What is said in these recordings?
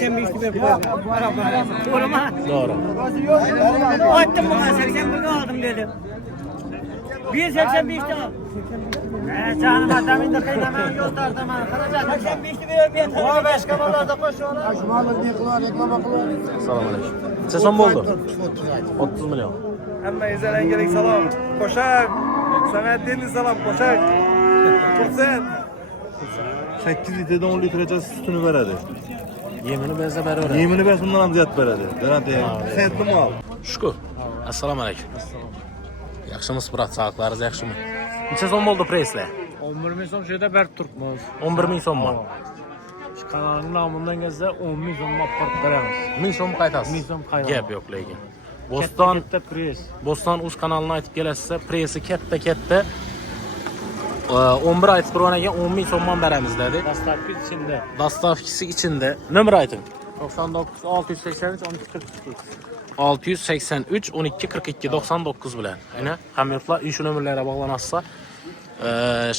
Sen bir işte bir doğru mu? Doğru. Attım bana 81 aldım dedim. 1.85 aldım. Canım adamın da kıynaman yolda zaman. 85 lira bir o beş kamallarda koşuyorlar. Aşmalı bir kılar reklama kılar. Selamünaleyküm. Sezon mu oldu? 30 milyon. Hamma izlenen gerek salam. Koşak. Samet'in salam koşak. Kursan. 8 litreden 10 litrece sütünü veradi. Yemini benze beri Yemini ben bundan ham ziyat beradi. Garantiya. Saytli mal. Şükür. Assalomu alaykum. Yaxshimisiz, brat? Sağlıklaringiz yaxshimi? Necha so'm bo'ldi presle? 11 ming so'm shu yerda berib turibmiz. 11 ming so'mmi? Shu kanalning nomidan kelsa 10 ming so'm olib borib beramiz. 1000 so'm qaytasiz? 1000 so'm qaytamiz. Gap yo'q lekin. Katta pres. Boston uz kanalini aytib kelasizsa, presi katta. 11 aytib turgan ekan 10 ming so'mdan beramiz dedi. Dastavka ichida. Dastavkisi ichida. Nomer ayting. 99 683 12 42. 683 12 42 99 bilan. Ana hamyurtlar shu nomerlarga bog'lanasa,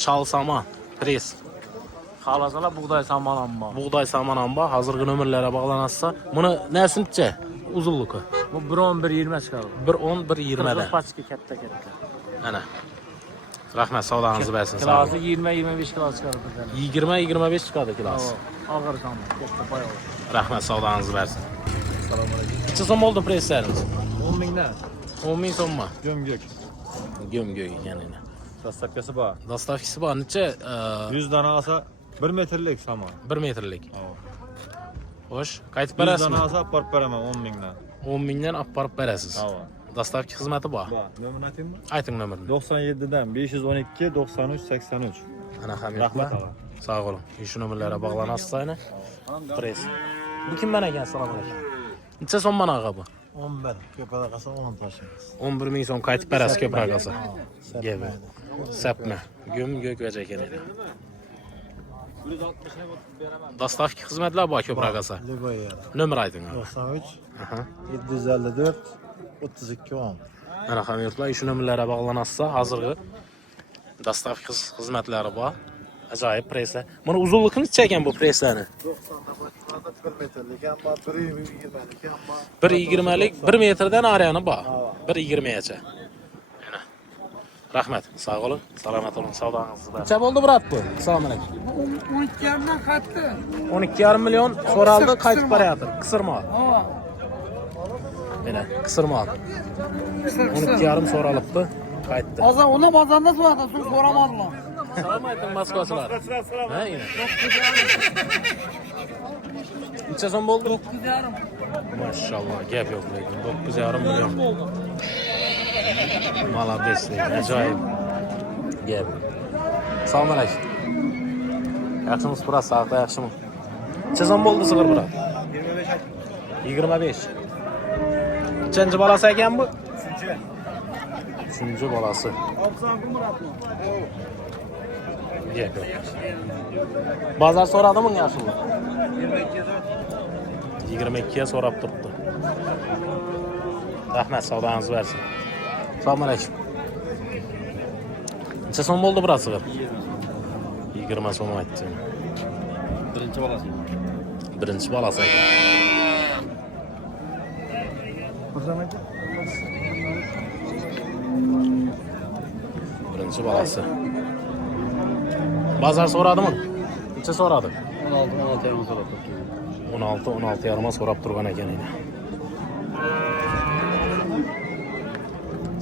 shalsama pres. Xalasalar bug'doy samanamba. Buğday samanamba hozirgi nomerlarga bog'lanasa, buni nasincha uzunligi. Bu 1.10 1.20 chiqadi. 1.10 1.20 da. Paçka katta. Ana. Rahmat, savdoingizni bersin. Kilosi 20-25 kilo chiqadi bizdan. 20-25 chiqadi kilosi. Og'ir saman, katta boyoq. Rahmat, savdoingizni bersin. Assalomu alaykum. Necha so'm bo'ldi preslarimiz? 10 mingdan. 10 ming so'mmi? Gömgök. Gömgök ekanini. Dastavkasi bor. Dastavkisi bor. Necha? 100 dona olsa 1 metrlik saman. 1 metrlik. Xo'sh, qaytib 100 berasizmi? dona olsa olib beraman 10 mingdan. 10 mingdan olib borib berasiz. Dastavka xizmati bor. Nomerini aytaymi? Ayting nomerini. 97 dan 512 93 83. Ana ham Rahmat. Sog' bo'ling. Shu nomerlarga bog'lanasiz ayni. Pres. Bu kimdan ekan? Assalomu alaykum. Necha so'm mana bu? 11. Ko'pada qolsa 10 tashlaymiz. 11 ming so'm qaytib berasiz ko'proq olsa. Gap. Sapma. Gömgök ekan edi. Dastavka xizmatlar bor ko'proq olsa. Liboya. Nomer ayting. 93 Aha. 754 32 10. Ana hamyurtlar shu nomerlarga bog'lanasa, hozirgi dastavka xizmatlari bor. Ajoyib preslar. Mana uzunligi necha ekan bu preslarni? 1 metrlik ham bor, 1.20lik ham bor. 1.20lik 1 metrdan ariyani bor. 1.20gacha. Ana. Rahmat. Sog' bo'ling. Salomat bo'ling. Savdoingizni bersin. Necha bo'ldi brat bu? Assalomu alaykum. 12.5 dan qaytdi. 12,5 million so'raldi, qaytib boryapti. Qisirmol. Mana qisirmol. 12,5 so'ralibdi, qaytdi. Hozir uni bozorda so'radi, siz so'ramadinglar. Salom ayting Moskvachilar. Ha, ina. Necha so'm bo'ldi? 9,5. Mashalloh, gap yo'q lekin 9,5 million. Молодец, ajoyib. Gap. Assalomu alaykum. Yaxshimisiz, biroz sog'da yaxshimi? Necha so'm bo'ldi sig'ir biroz? 25. Nechanchi bolasi ekan bu? 3-chi bolasi. Gap yo'q. Bozor so'radimi unga ashula? 22 ga so'rab turibdi. Rahmat, savdoingizni bersin. Assalomu alaykum. Necha so'm bo'ldi biroz sig'ir? 20 so'm aytdi. Birinchi bolasi. Birinchi bolasi ekan. Birinchi bolasi. Bozor so'radimi? Necha so'radi? 16 yarim so'rab turibdi. 16 yarim so'rab turgan ekan edi.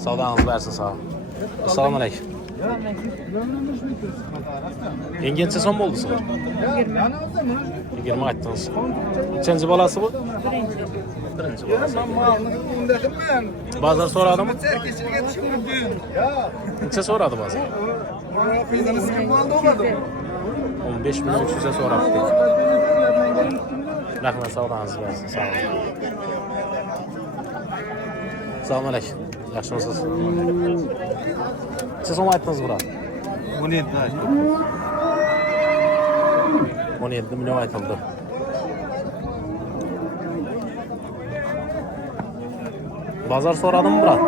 Savdoingiz bersin, sog'. Assalomu alaykum. Yangi necha so'm bo'ldi sigir? 20 aytdingiz. Nechanchi bolasi bu? Birinchi bolasi. Bozor so'radimi? Necha so'radi bozor? 15 million 300 ga so'rabdi. Rahmat, savdoingizni bersin, sog' bo'ling. Assalomu alaykum. Yaxshimisiz? Necha so'm aytdingiz biroz? 17 aytdi. 17 million aytildi. Bozor so'radimi biroz?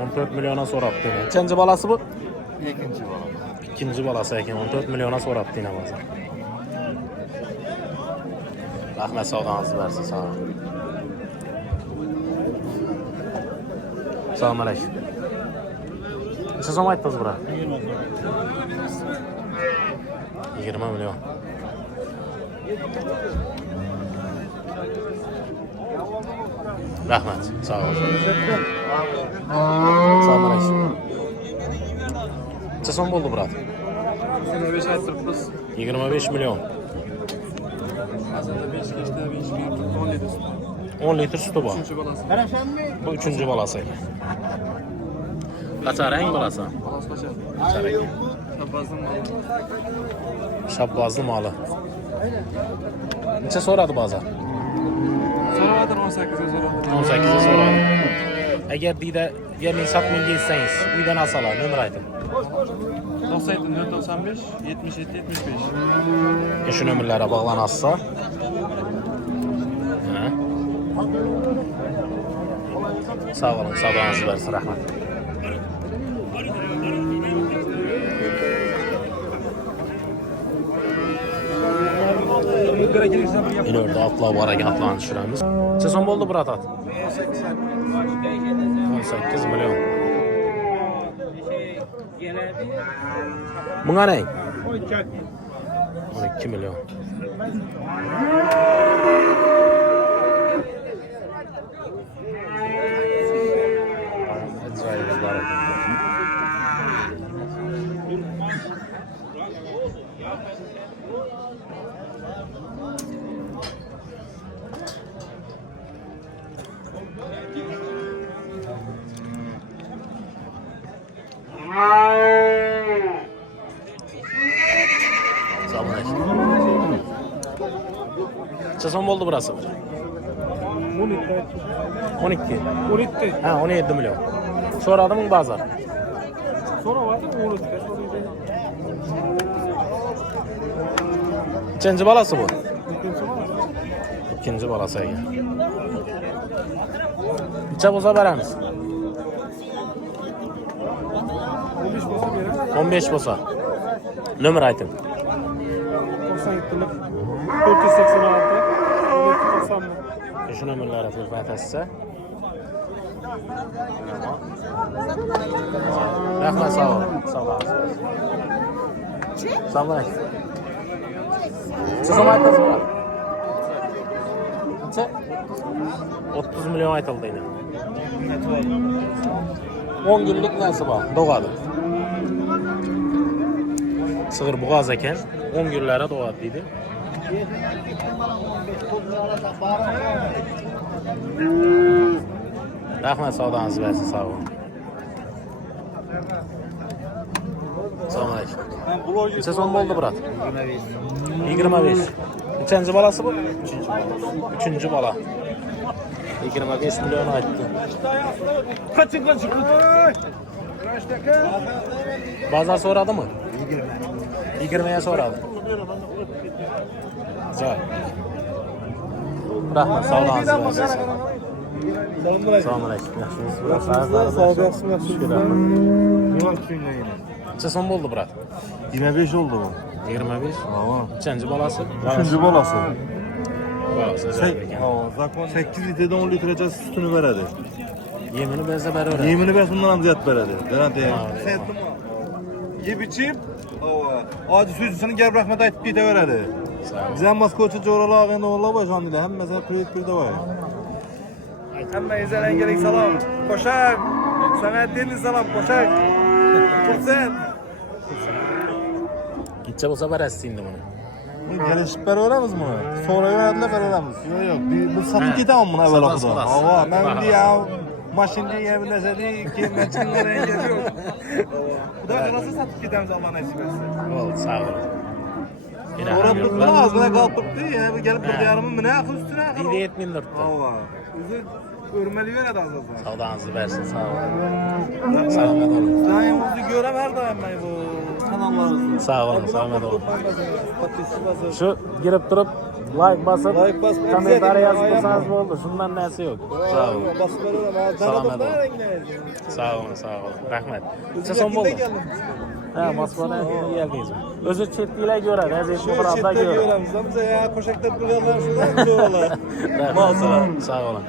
14 milliona so'rabdi. Nechanchi bolasi bu? Ikkinchi bolasi. Ikkinchi bolasi ekan 14 milliona so'rabdi yana bozor. Rahmet savdanızı versin. Sağ olun. Selamun aleyküm. Neçə som aytdınız bura? 20 milyon. Rahmet. Sağ olun. Selamun aleyküm. Neçə som oldu bura? 25 aytırıbız. 25 milyon. Aslında 5 geçti, 5 geçti, 10 litre süt. 10 litre sütü var. Üçüncü balası. Bu üçüncü balası. Kaça renk balası? Balası kaça? Kaça renk? Şabbazın malı. Şabbazlı malı. Neçə soradı bazar? Sonra vardır 18'e sonra. 18'e soradı. Eğer deydə yerini satmayın geçseniz, uydan asalar, nömrə aytın. 97 495 77 75. Şu nömrələrə bağlanarsa. Hə? Sağ olun, sağdanızı versin, rəhmət. İl orada atla var, atlarını düşürəmiz. Neçə som oldu bura tat? 18 milyon. Buna ne? 12 milyon. Neçə som oldu burası? 12. 12. Ha, 17 milyon. Soradı mı bazar? Sonra vardı mı 13? Kaçıncı balası bu? İkinci balası ya. Neçə boza verəmiz? 15 boza. Nömrə aytın. 97'lik 486 490. Şu nömrələrə xidmət etsə. Rəhmət, sağ ol. Sağ ol. Sağ ol. Neçə som aytdınız bura? Neçə? 30 milyon aytıldı yine. 10 günlük nəsi var? Doğadı. Sığır boğaz eken 10 günlərə doğadı idi. Rəhmət, sağdanızı versin, sağ olun. Salam aleyküm. Neçə son oldu bura? 25. Neçənci balası bu? Üçüncü bala. 25 milyon aytdı. Kaçın. Bazar soradı mı? 20'ye soradı. Güzel. Rəhmət, sağdanızı versin. Salam aleyküm. Yaxşınız? Sağ ol, yaxşısınız. Şükür, rəhmət. Yuvan köyüne yine. Neçə son oldu bura? 25 oldu bu. 25. Tamam. Neçənci balası? Üçüncü balası. Balası. Zakon 8 litreden 10 litrece sütünü veredi. Yemini bezə bəri öyrən. Yemini ben bundan ziyad veredi. Garanti. Vay. Sen yiyip içip acı sütüsünü gel rahmet ayıp bir de veredi. Bizden Moskova coğralı ağında oğla başlandı ile hem mesela kredi bir de var. Hem izlenen gerek salam. Koşak. Sana deniz salam koşak. Çok sen. Gitçə olsa bərəsi indi bunu. Gelişip veririz mi? Sonra verdiler veririz. Yok bu satıp gidelim buna evvel Satası okuda. olası. Hava ben diye maşinci yemin desedi ki ben çıkınlara engel yok. Bu da nasıl satıp gidelim Allah nasip etsin. Oldu, sağ olun. Yine Sonra hamı burada yoklar. ağzına kalkıptı ya gelip burada yanımın mı ne akıl üstüne akıl. Dide etmin durdu. Hava. Üzü örmeli ver adı azazdan. Sağdanızı versin, sağ olun. Selamet olun. Sen yanımızı görem her daim ben bu kanallarınızda. Sağ olun, selamet olun. Patatesi basıp. Şu girip durup like basıp, Like basıp, komentari yazıp ayağım dursanız var. ne olur? Şundan nesi yok. Sağ olun. Basıp veriyorum. Selamet Tanıdım da olun. rengine. Sağ olun, sağ olun. Rahmet. Neçə son oldu? Geldim. Ha, Moskvadan geldiniz. Özü chetdiler göradi, azizli Şu Muratda chetda göradi. göramiz. Bize ya koşakda turganlar şurada çoğalar. Rahmat, sağ olun.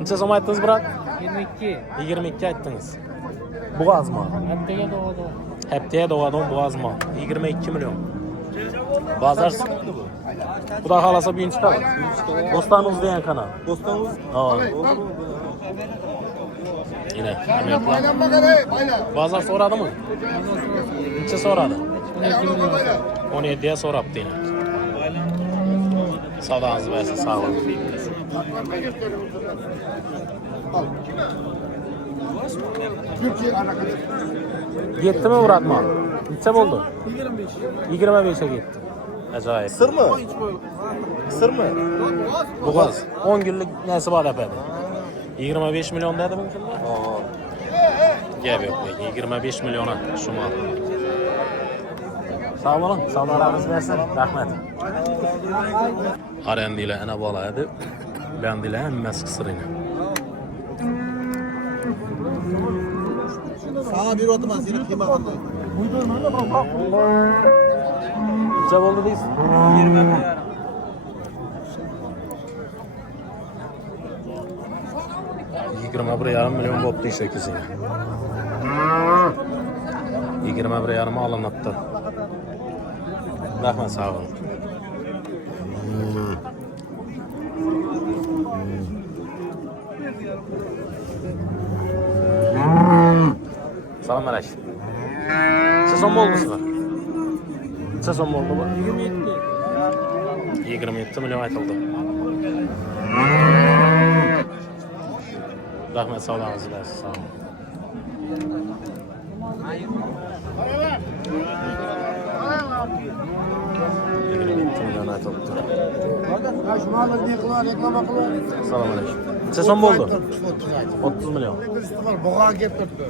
Necha so'm aytdingiz, brat? 22. 22 aytdingiz. Boğazmı? Haftaya doğdu. Hepteye doğadan Boğazmı. 22 milyon. Bazar. Bu da halasa birinci kanal. Bostan uzlayan kanal. Dostumuz. Ha. Yine. Bazar soradı mı? Neçe soradı? 17'ye soraptı yine. Savdanızı versin, sağ olun. Gitti mi Murat mal? Neçe oldu? 25'e gitti. Acayip. Sır mı? Sır mı? Boğaz. 10 günlük nesi var efendim? 25 milyon dedi mümkün mü? Gel yok. 25 milyona şu mal. Sağ olun. Sağlarınız versin. Rahmet. Arendiyle ene balaydı. Ben dile emmez kısırını. Sağa bir oturmaz, yine kıyma kaldı. Neçe oldu değilsin? 21,5 milyon boptu işte ikisine. 21,5 alınıptı. Rahmet, sağ olun. Salam aleyküm. Sezon mu oldu sizler? Sezon mu oldu bu? 27 milyon aytıldı. Rahmet, sağ olunuz. Sağ olun. Salam aleyküm. Sezon mu oldu? 30 milyon. Boğa getirdi.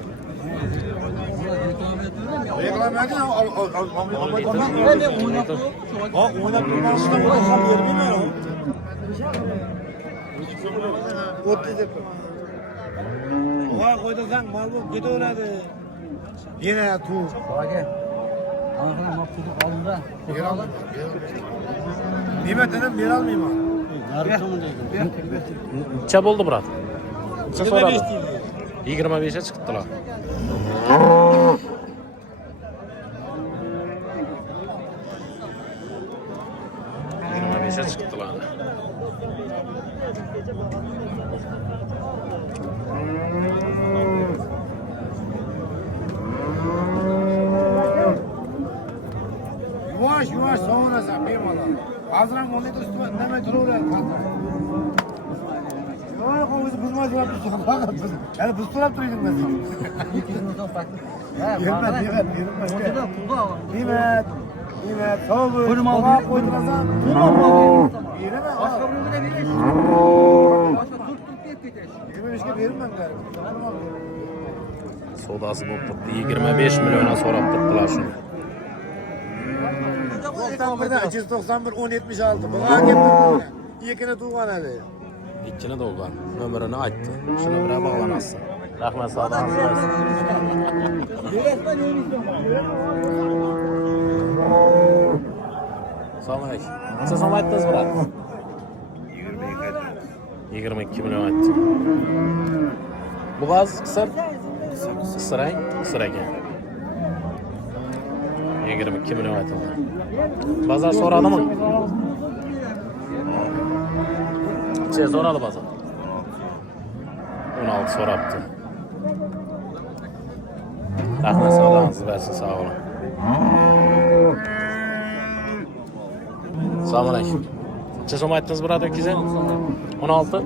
Reklam edin ama oynatmam vermiyor. 30 yapıyor. Oha koydursan mal bu gidiyorlardı. Yine tu. Anadolu maktubuk alında. Bir al. Nimet'ten bir almayayım ha. Neçe oldu Murat? Neçe soradı? 25'e çıktılar. Beşe çıktılar. Yavaş yavaş savunasın bir mala. Azran onu da üstüme neme durur ya kanka. Yok o bizi kızmaz yapmış ya bak. Yani pısturap duruydum ben sana. Yemet. Nimet, savur. Bunu mal Boğa değil. koydurmasan. Yine mi? Başka bir ürüne bilir. Başka tut tut et. 25 gibi yerim ben galiba. Sodası boptu. 25 milyona soraptırdılar şunu. 91'den 291 1076. Boğa getirdim. İyikine tuğan hadi. İkini dolgan. Ömrünü açtı. Şunu bir bağlanasın. Rahmet, sağlığınızı versin. Salam aleyküm. Siz ama ettiniz Murat? 22 milyon etti. Bu gaz kısır? Kısırayın? Kısırayken. 22 milyon etti. Bazar soradı mı? Şey soradı bazar. 16 soraptı. Rahmet, sağlığınızı versin, sağ olun. Selamun aleyküm. Neçe so'm aytdingiz burada öküze? 16.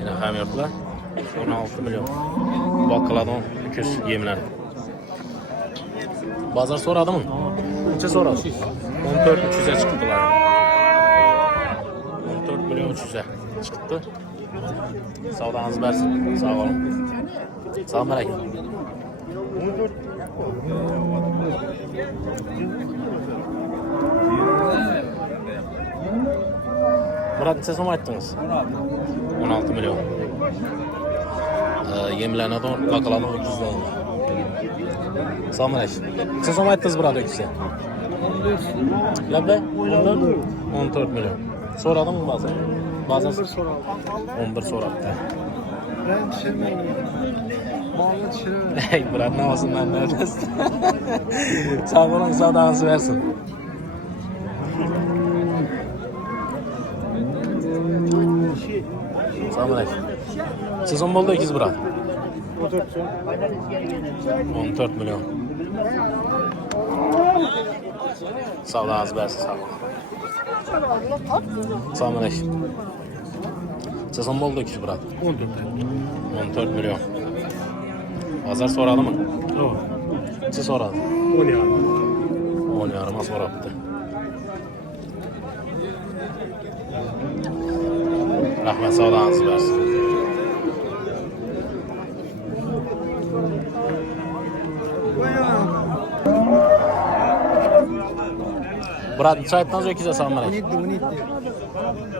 Yine ham yurtlar. 16 milyon. Bakıladan öküz yemler. Bazar soradı mı? Neçe soradı? 14 300'e çıktılar. 14 milyon 300'e çıktı. Savdanızı versin. Sağ olun. Selamun aleyküm. Murat, neçe so'm aytdingiz? 16 milyon. Yemlerine de bakıladan 300'den. Assalomu alaykum. Siz ham aytdingiz birada ikisi. Labda 14 million. So'radimmi ba'zan? Ba'zan 11 so'rabdi. Ben düşürmeyeyim. Bağlı düşüremem. Ey brat namazın ben neredesin? Sağ olun sağdağınızı versin. Assalomu alaykum. Siz 10 bo'ldi ikiz brat. 14 milyon. Sağdağınızı versin sağ olun. Assalomu alaykum. Siz 10 bo'ldi ikiz brat. 14 milyon. Pazar so'radi mı? Yo'q. Siz so'radi. 10 yarim. 10 yarıma so'rabdi. Rahmat savdolarınızı versin. Brat necha aytdingiz ikiz assalomu alaykum.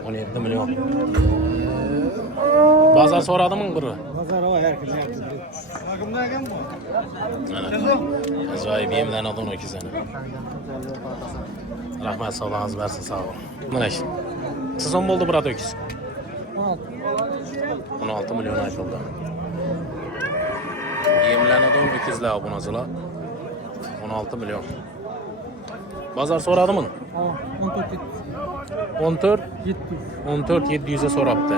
17 milyon. Pazar so'radimi biri? Pazar var herkes yaptı. Akımda ekan mı? Ajoyib yemlanadi uni ikizini. Rahmat savdolarınızı versin sağ olun. Mana shu. Siz ham bo'ldi brat ikiz. 16 milyon aytıldı. Yemlanadi uni ikizlar obunachilar. 16 milyon. Pazar so'radimi? 14 700'e so'rabdi.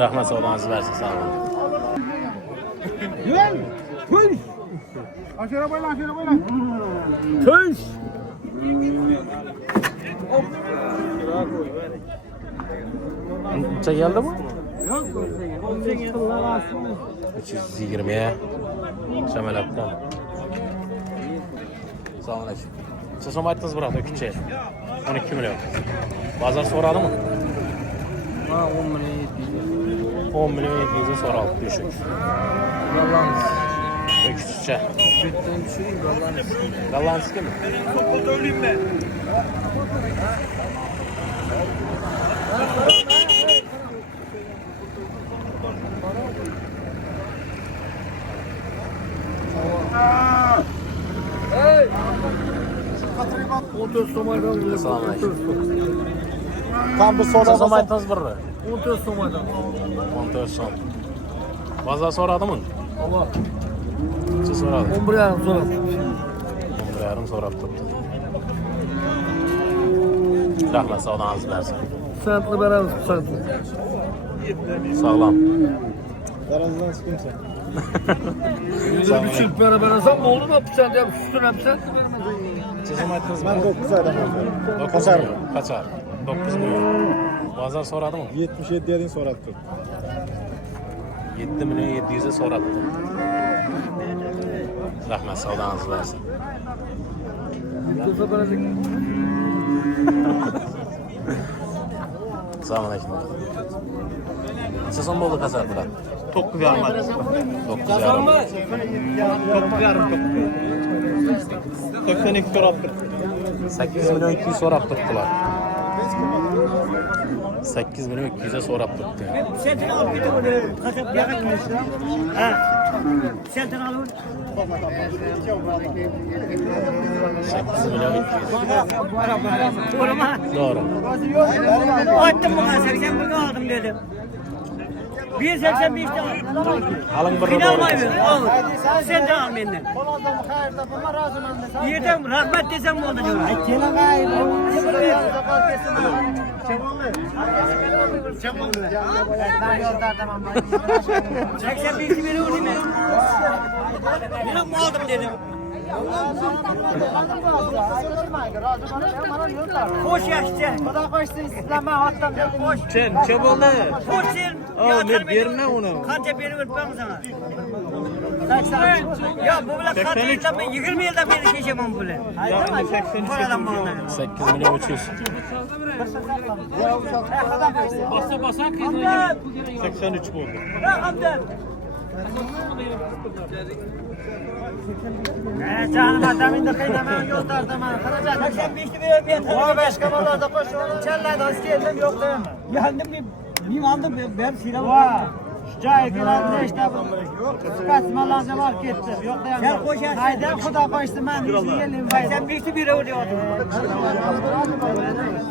Rahmat savdolarınızı versin sağ olun. Aşağı boyla. Tüş. Necha geldi bu? Yok. 18 yıllar aslında. 320'ye Şemelat'tan. Assalomu alaykum. Siz ham aytdingiz brat küçük. 12 milyon. Pazar so'radi mi? Ha 10 milyon 10 milyon 700'e so'raldi düşük. Yalanız. Öküzçe. Sütten düşüreyim yalanız. Gallanski mi? Otur somaydan. Assalomu alaykum. Tam bir Siz soda ham aytdingiz biri. Otur somaydan. 14 so'm. Pazar so'radimi? Allah. Siz so'radi. 11 yarım sonra. 11 yarım so'rab turibdi. Rahmat savdolarınızı versin. Sentli beremiz sentli. Sağlam. Aranızdan çıkayım sen. Yüzde bir çift beraber ne oldu da sen de üstüne bir sen. Siz ham aytdingiz Ben mi? 9 aydan 9 milyon. Kaçar? 9 milyon. Pazar so'radimi? 77 yedin sonra attım. 7 milyon 700'e so'rabdi. Rahmat savdolarınızı versin. Yıldız'a verecek. Assalomu alaykum. Siz ham bo'ldi kasar bilan. 9 yarim. 9 yarım. 9 yarim. 82 so'rabdi. 8 milyon 200 so'rab turibdilar. 8 milyon 200'e so'rab turibdi. Sen alıp gidip bunu kasap yakın. Ha. Sen alıp 8 milyon 200. Doğru mu? Doğru. Attım bana 81 aldım dedim. 1.85'te al. Alın bir Final doğru. mı? Al. Sen de al benden. Yedim rahmet desem oldu diyor. Ay gelen gayrı. Çabuk. 85'i veriyor değil mi? Yine mi aldım dedim. Hoş yaşça. Bu da koşsun sizleme hattan. Hoş. Sen çabaldı. Hoş sen. Aa, ne verme onu. Kanca beni öpmem sana. Ya bu bile kanca ben 20 yılda beni geçemem bu bile. Ya 83 Buradan bana. 8 milyon 300. Basa basa 83 oldu. Hamdan. Canım adamın da kıynaman yol tartama. Karaca 85'li bir öpüye. O başka mallarda koşuyorum. Çellerde hoş geldin yok değil mi? Yandım bir aldım ben silah var. Cahil gelen işte bu. Kaçmalarca var gitti. Yok da sen koşarsın. Haydi Xudo koştu ben yiyelim. 85'te bir oluyor.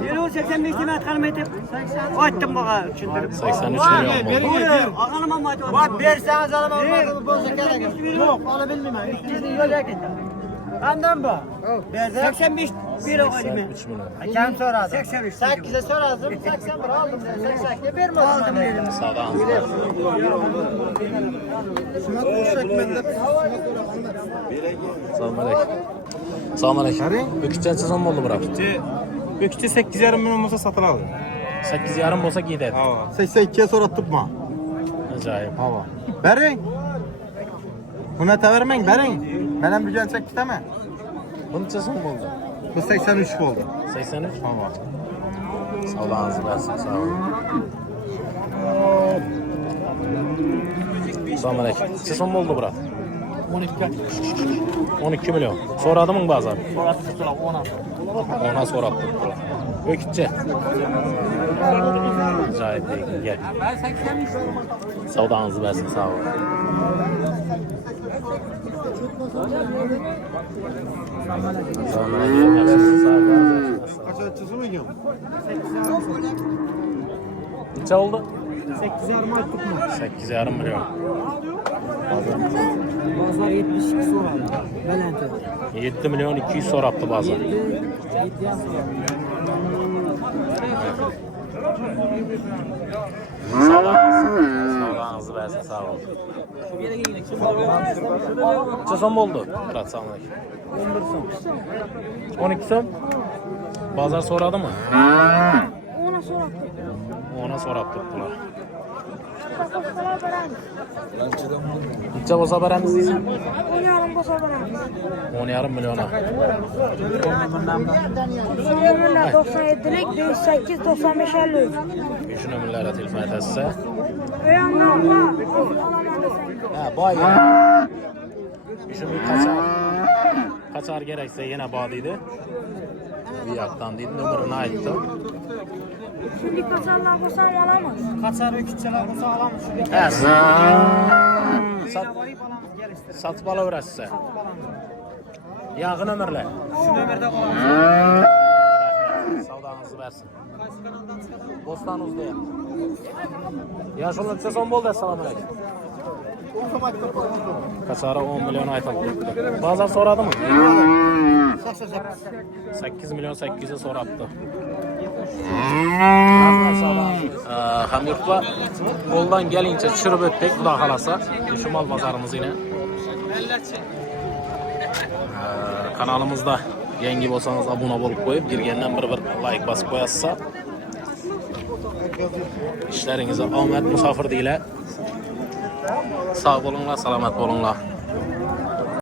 Yürü 85'te ben kalım edip. Attım bana. 83 milyon oldu. Ağanım ama. Bak verseniz alamam olmadı bu bozuk gerek. Yok alabildim ben. İkisi yola gitti. Benden bu. 85 bir o elime. 83 milyon. Kim soradı? 83. 8'e soradım. 81 aldım. 82 verme aldım dedim. Sağdan hızlı. Selamünaleyküm. Selamünaleyküm. Öküçten sezon mu oldu bura? Ökçe 8,5 milyon olsa satıladı. 8,5 olsa gider. Hava. 82'ye sonra tutma. Acayip. Hava. Bering. Buna vermeyin, bering. Benim bir gerçek kiteme. Bunun sezon mu oldu? Bu 83 oldu. 83. Hava. Sağdan hızlı versin. Sağ olun. Selamünaleyküm. Sezon mu oldu bura? 12 milyon. Soradı mı bazen? Ona sorattı. Ökütçe. Acayip değil. Gel. Savdanızı versin sağ olun. Selamünaleyküm. Sağ olun. Kaç açısı mı yiyorsun? Neçe oldu? 8,5 8,5 milyon. Bazılar 72 soradı. Belente. 7 milyon 200 sorattı bazen. Sağlığınızı versin sağ olun. Kaç son mu oldu? Murat selamünaleyküm. 12 son. Bazar soradı mı? Ona sorak. Ona sorattı bunlar. Kafalar beraber. Neçe olsa vereniz değilsin? Oynayalım bosa beraber. 10,5 milyona. Ömürler 97'lik 58 95 53. 3 nömrələrə telefon etəsə. Öyanlarla alamadı sen. Hə, bu ay yenə. Üçün bir kaçar gerekse yine bağlıydı. Bir yaktan değil, numarını ayıttı. Şimdi kaçarlar bosa alamaz. Kaçar ökütçeler bu sağlam. Hə, sat bala öyrətsə. Yanğı nömrələr. Şu nömrede olan. Savdanızı versin. Bostan uzlayın. Yaşınlı sezon bol da selamünaleyküm. Kaçara 10 milyon aytaldı. Bazen soradı mı? 8 milyon 8'e sorattı. Hamyurtla koldan gelince çırp öttek bu da kalasa. Şu mal pazarımız yine. Kanalımızda yangi bolsanız abone olup koyup girgenden bir like basıp koyassa işlerinize Ahmet Musafir değil. Sağ olunlar, selamet olunlar.